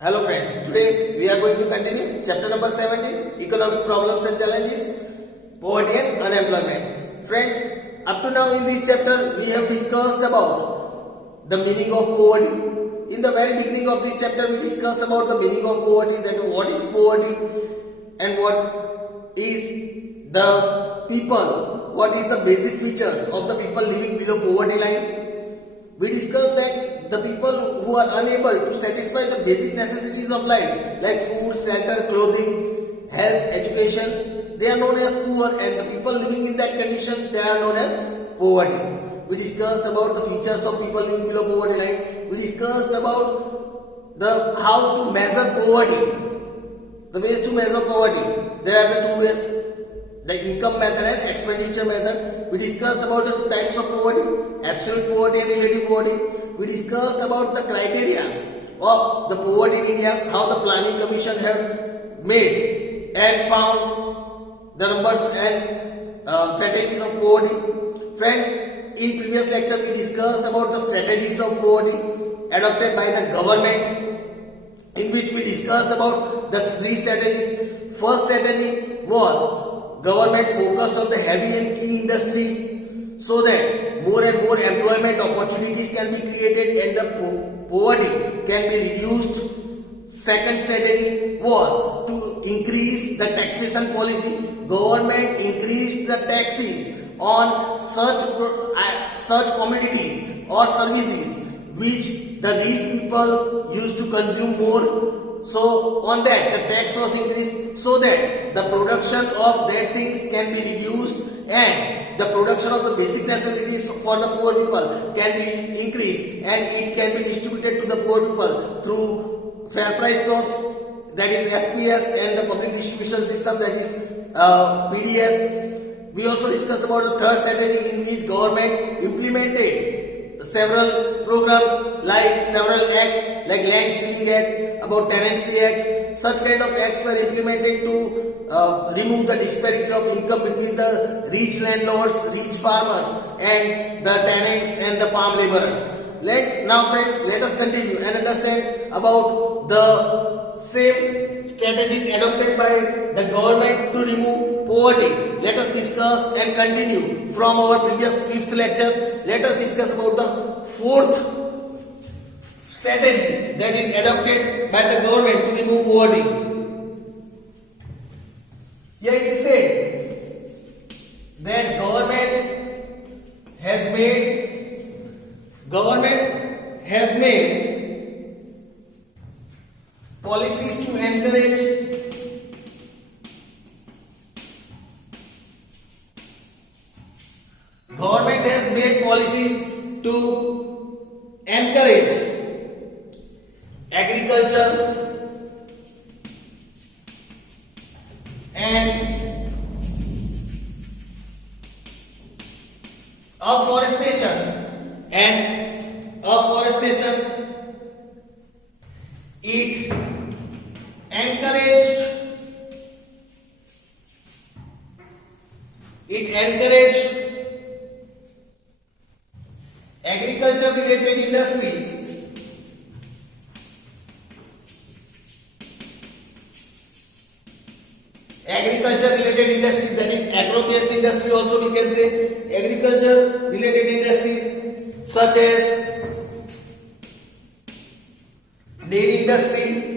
Hello friends, today we are going to continue chapter number 17, economic problems and challenges, poverty and unemployment. Friends, up to now in this chapter we have discussed about the meaning of poverty. In the very beginning of this chapter we discussed about the meaning of poverty, that what is poverty and what is the people, what is the basic features of the people living below poverty line. We discussed that the people who are unable to satisfy the basic necessities of life like food, shelter, clothing, health, education, they are known as poor, and the people living in that condition, they are known as poverty. We discussed about the features of people living below poverty line. We discussed about the how to measure poverty, the ways to measure poverty. There are the two ways, the income method and expenditure method. We discussed about the two types of poverty, absolute poverty and relative poverty. We discussed about the criteria of the poverty in India, how the planning commission have made and found the numbers and strategies of poverty. Friends, in previous lecture we discussed about the strategies of poverty adopted by the government, in which we discussed about the three strategies. First strategy was government focused on the heavy and key industries so that more and more employment opportunities can be created and the poverty can be reduced. Second strategy was to increase the taxation policy. Government increased the taxes on such commodities or services which the rich people used to consume more. So on that the tax was increased so that the production of that things can be reduced and the production of the basic necessities for the poor people can be increased and it can be distributed to the poor people through fair price shops, that is FPS, and the public distribution system, that is PDS. We also discussed about the third strategy, in which government implemented several programs like several acts like Land Ceiling Act, about Tenancy Act. Such kind of acts were implemented to remove the disparity of income between the rich landlords, rich farmers and the tenants and the farm laborers. Now friends, let us continue and understand about the same strategies adopted by the government to remove poverty. Let us discuss and continue from our previous fifth lecture. Let us discuss about the fourth strategy that is adopted by the government to remove poverty. Here it is said that government has made policies to encourage agriculture and afforestation It encouraged agriculture related industries that is agro-based industry, also we can say agriculture related industry such as dairy industries,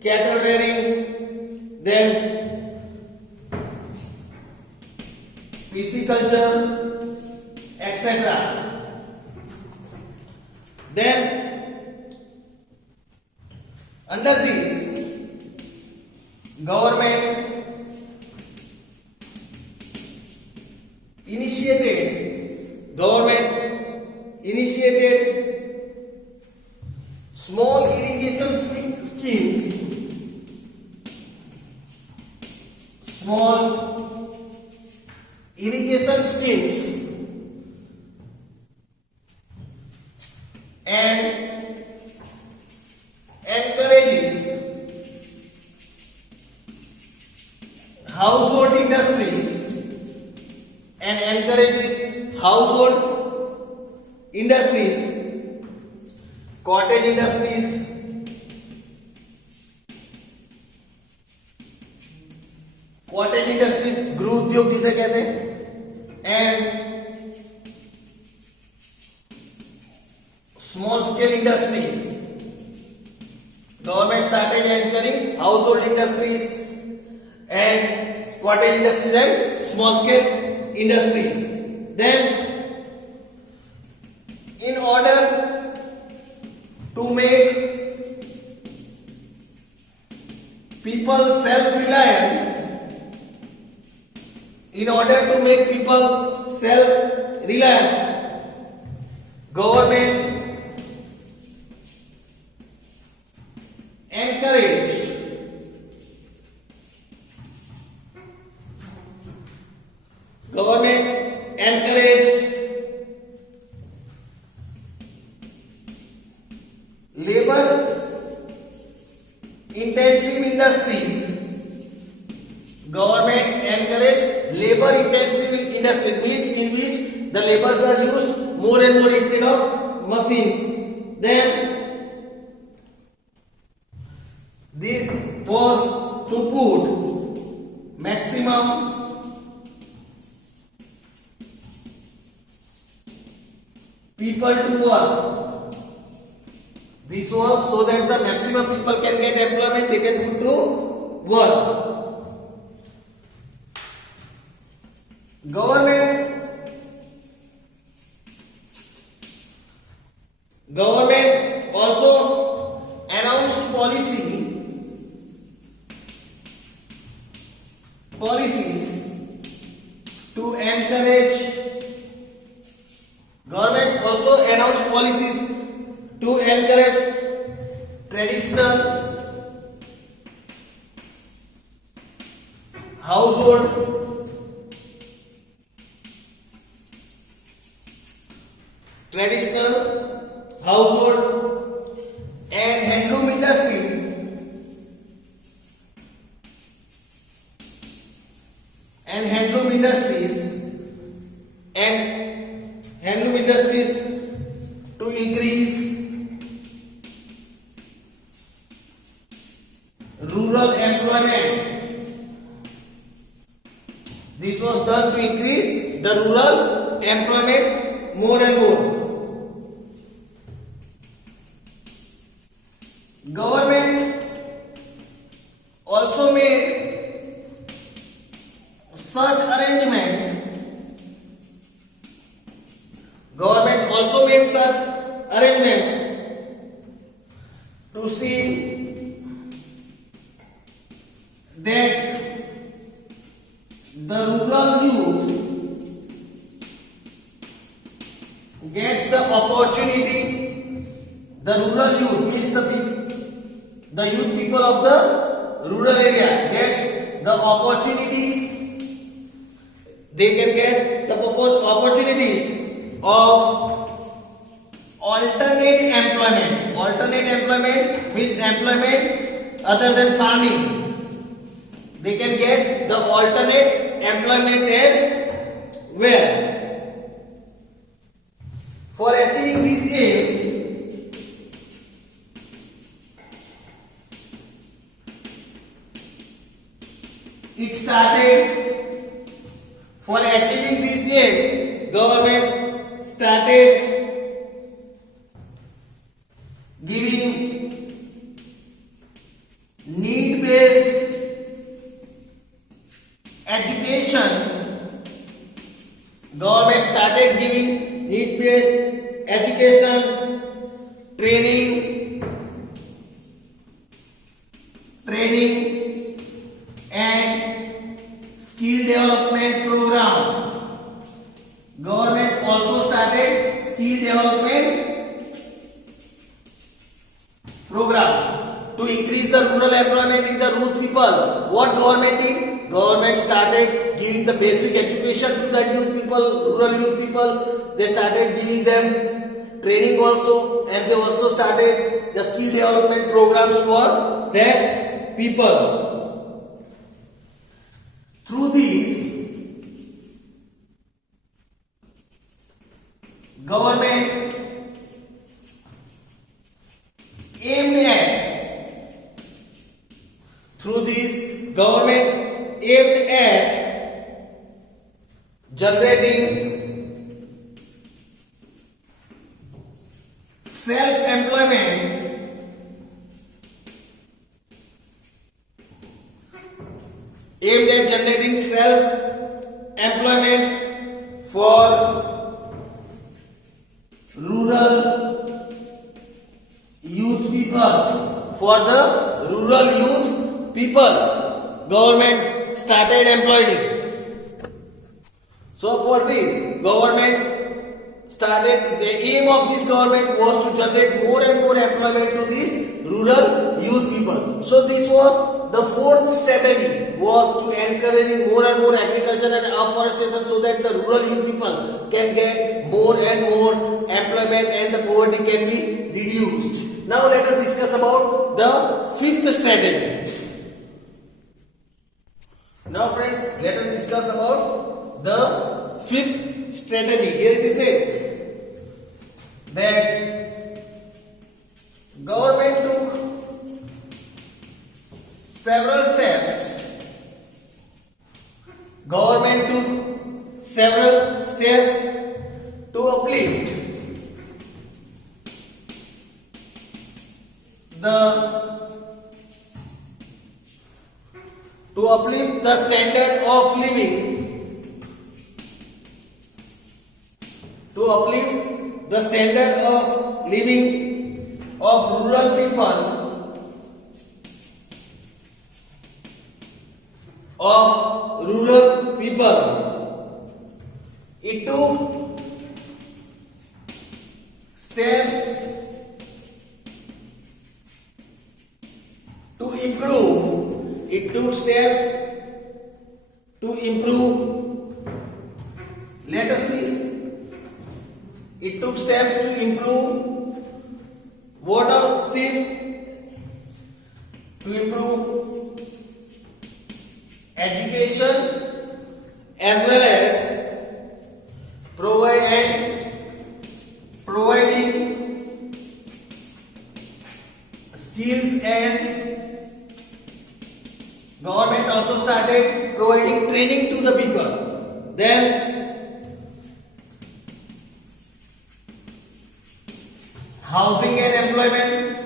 cattle rearing, then pisciculture, etc. Then under this, government initiated small irrigation schemes, and encourages household industry household industries, cottage industries, cottage industries गृह उद्योग जिसे कहते हैं, and small scale industries. Government started anchoring household industries and cottage industries and small scale industries. Then in order to make people self-reliant, government encouraged labor intensive industries. Government encourage labor intensive industries, means in which the labors are used more and more instead of machines. Then this was to put maximum people to work. This was so that the maximum people can get employment, they can put to work. Government also announced policies to encourage. Government also announced policies to encourage traditional household, and handloom industry, to increase rural employment. This was done to increase the rural employment more and more. Government also made such arrangements to see that the rural youth gets the opportunity. The rural youth means the youth people of the rural area gets the opportunities. They can get the opportunities of alternate employment. Alternate employment means employment other than farming. They can get the alternate employment as well. For achieving this aim, it started. For achieving this aim, government started giving need-based education. Government started giving need-based education, training and skill development program. Government also started skill development program to increase the rural employment in the rural people. What government did? Government started giving the basic education to the youth people, rural youth people. They started giving them training also, and they also started the skill development programs for their people. Through these, government aimed at through this government aimed at generating self-employment aimed at generating self-employment for rural youth people. For the rural youth people, government started employing. So for this, government started, the aim of this government was to generate more and more employment to these rural youth people. So this was the fourth strategy, was to encouraging more and more agriculture and afforestation so that the rural youth people can get more and more employment and the poverty can be reduced. Now let us discuss about the fifth strategy. Now friends, let us discuss about the fifth strategy. Here it is said that government took several steps. Government took several steps to uplift the standard of living, to uplift the standard of living of rural people, It took steps to improve. It took steps to improve. Let us see. It took steps to improve water still, to improve education, as well as providing skills, and government also started providing training to the people. Then housing and employment.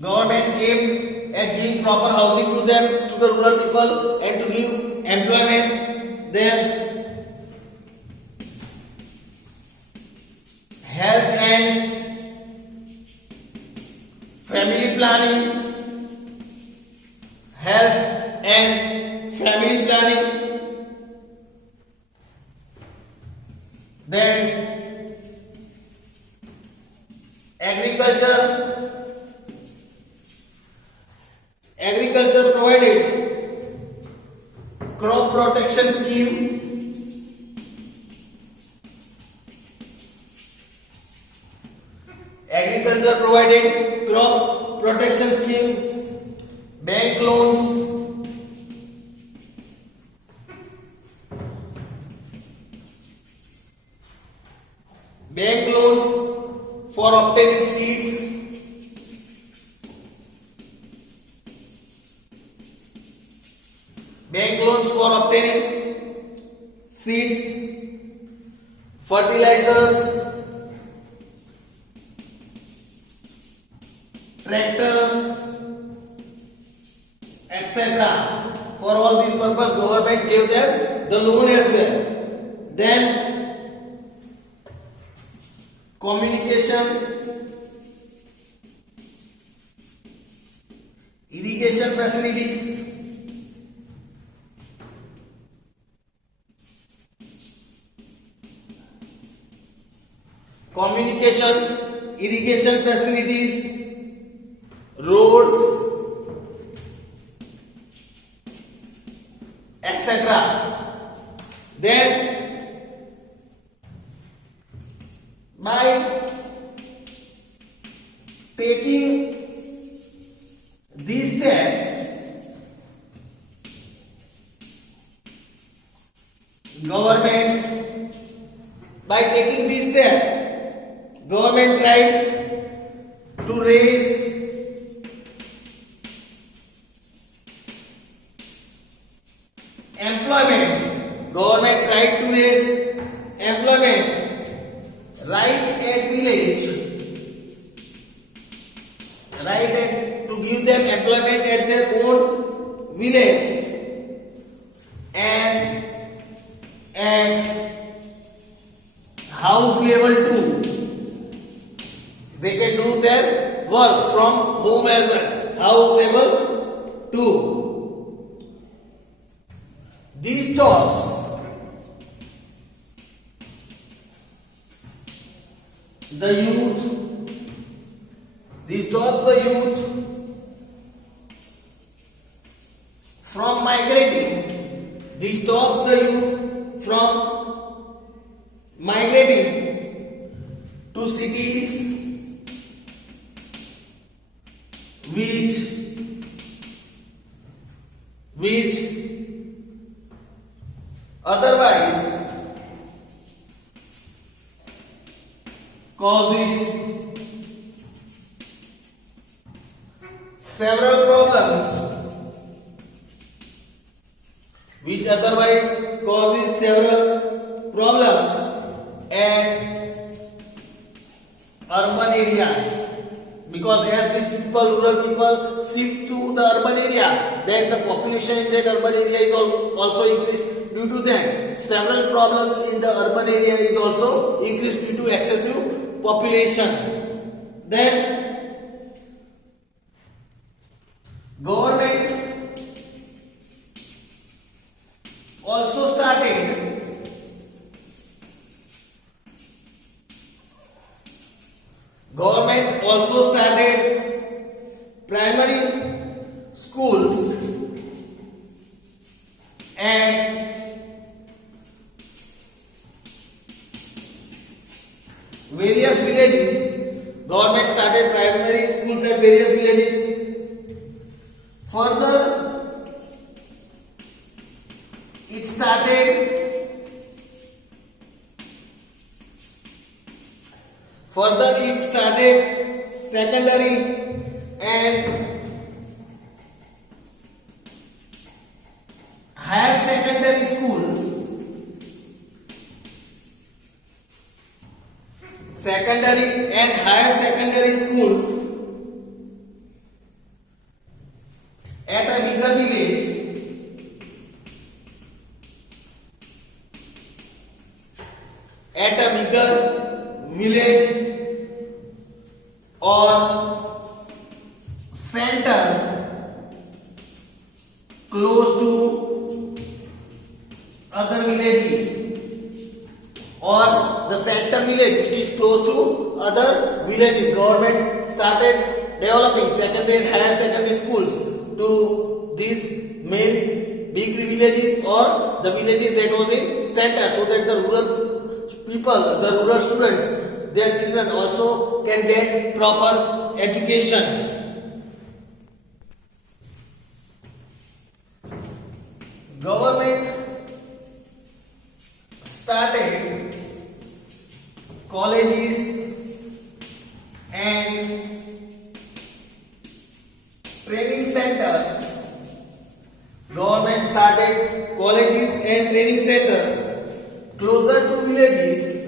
Government aimed at giving proper housing to them, to the rural people, and to give employment. Then health and family planning. Health and family planning. Then agriculture provided crop protection scheme. Agriculture provided crop protection scheme, bank loans, for obtaining seeds, fertilizers, tractors, etc. For all these purpose, government gave them the loan as well. Then communication, irrigation facilities, roads, etc. Then by taking these steps, by taking this step, government tried to raise employment. Government tried to raise employment right at village. Right at, to give them employment at their own village and house level too. They can do their work from home as well. House level 2. These stops the youth. These stops the youth from migrating. These stops the youth from migrating to cities which otherwise causes several problems, which otherwise causes several problems at urban areas. Because as these people, rural people, shift to the urban area, then the population in that urban area is also increased. Due to that, several problems in the urban area is also increased due to excessive population. Then government also started primary schools and various villages. Government started primary schools at various villages. Further, it started secondary and higher secondary schools. Secondary and higher secondary schools at a bigger village. At a bigger village or center close to other villages, or the center village which is close to other villages. Government started developing secondary and higher secondary schools to these main big villages or the villages that was in center, so that the rural people, the rural students, their children also can get proper education. Government started colleges and training centers. Government started colleges and training centers closer to villages.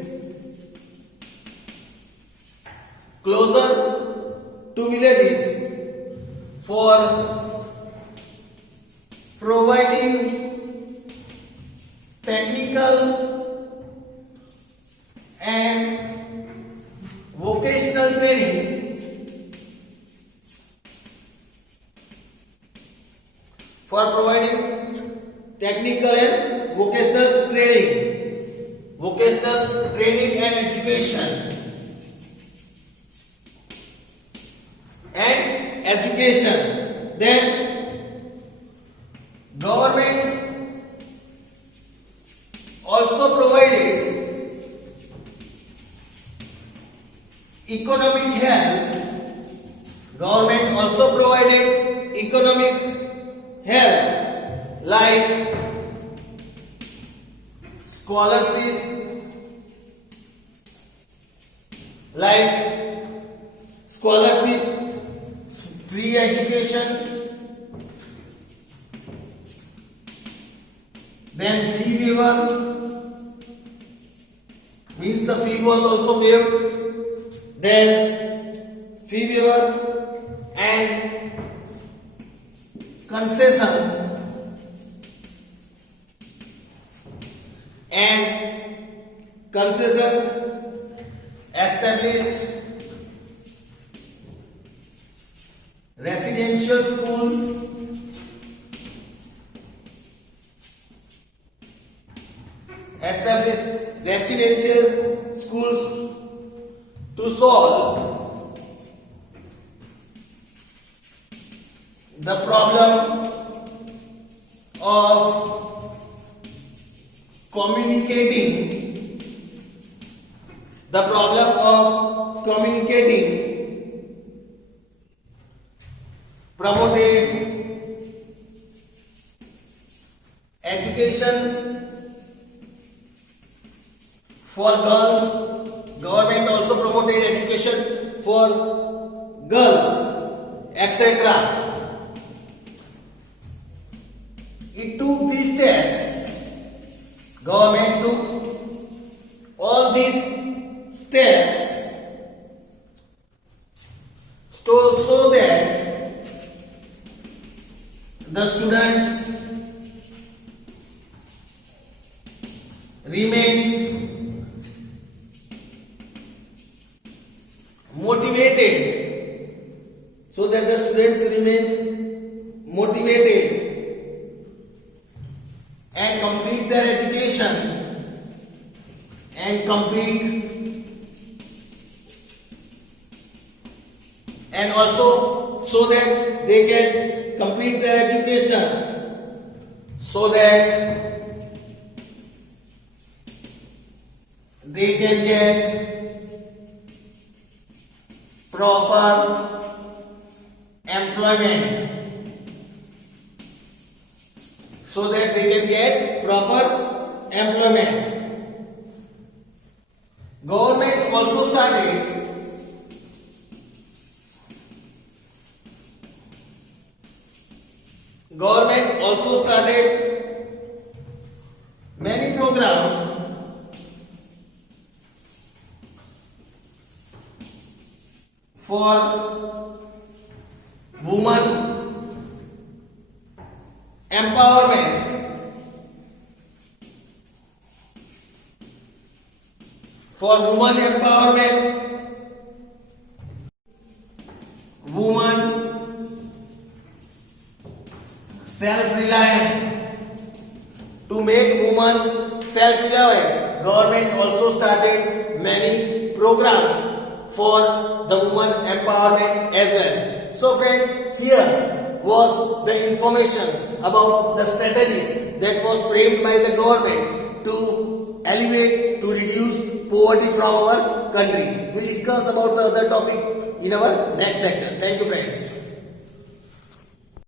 For providing technical and vocational training. For providing technical and vocational training and education. Then government also provided economic help. Government also provided economic help like scholarship like scholarship, free education, then fee waiver, means the fee was also waived, then fee waiver and concession established residential schools, to solve the problem of communicating promoted education for girls. Government also promoted education for girls, etc. It took these steps. Government took all these steps so that the students remains motivated and complete their education and also so that they can complete their education so that they can get proper employment. Government also started many programs for women empowerment. Women self-reliant. To make women self-reliant, government also started many programs for the women empowerment as well. So friends, here was the information about the strategies that was framed by the government to alleviate, to reduce poverty from our country. We will discuss about the other topic in our next lecture. Thank you friends.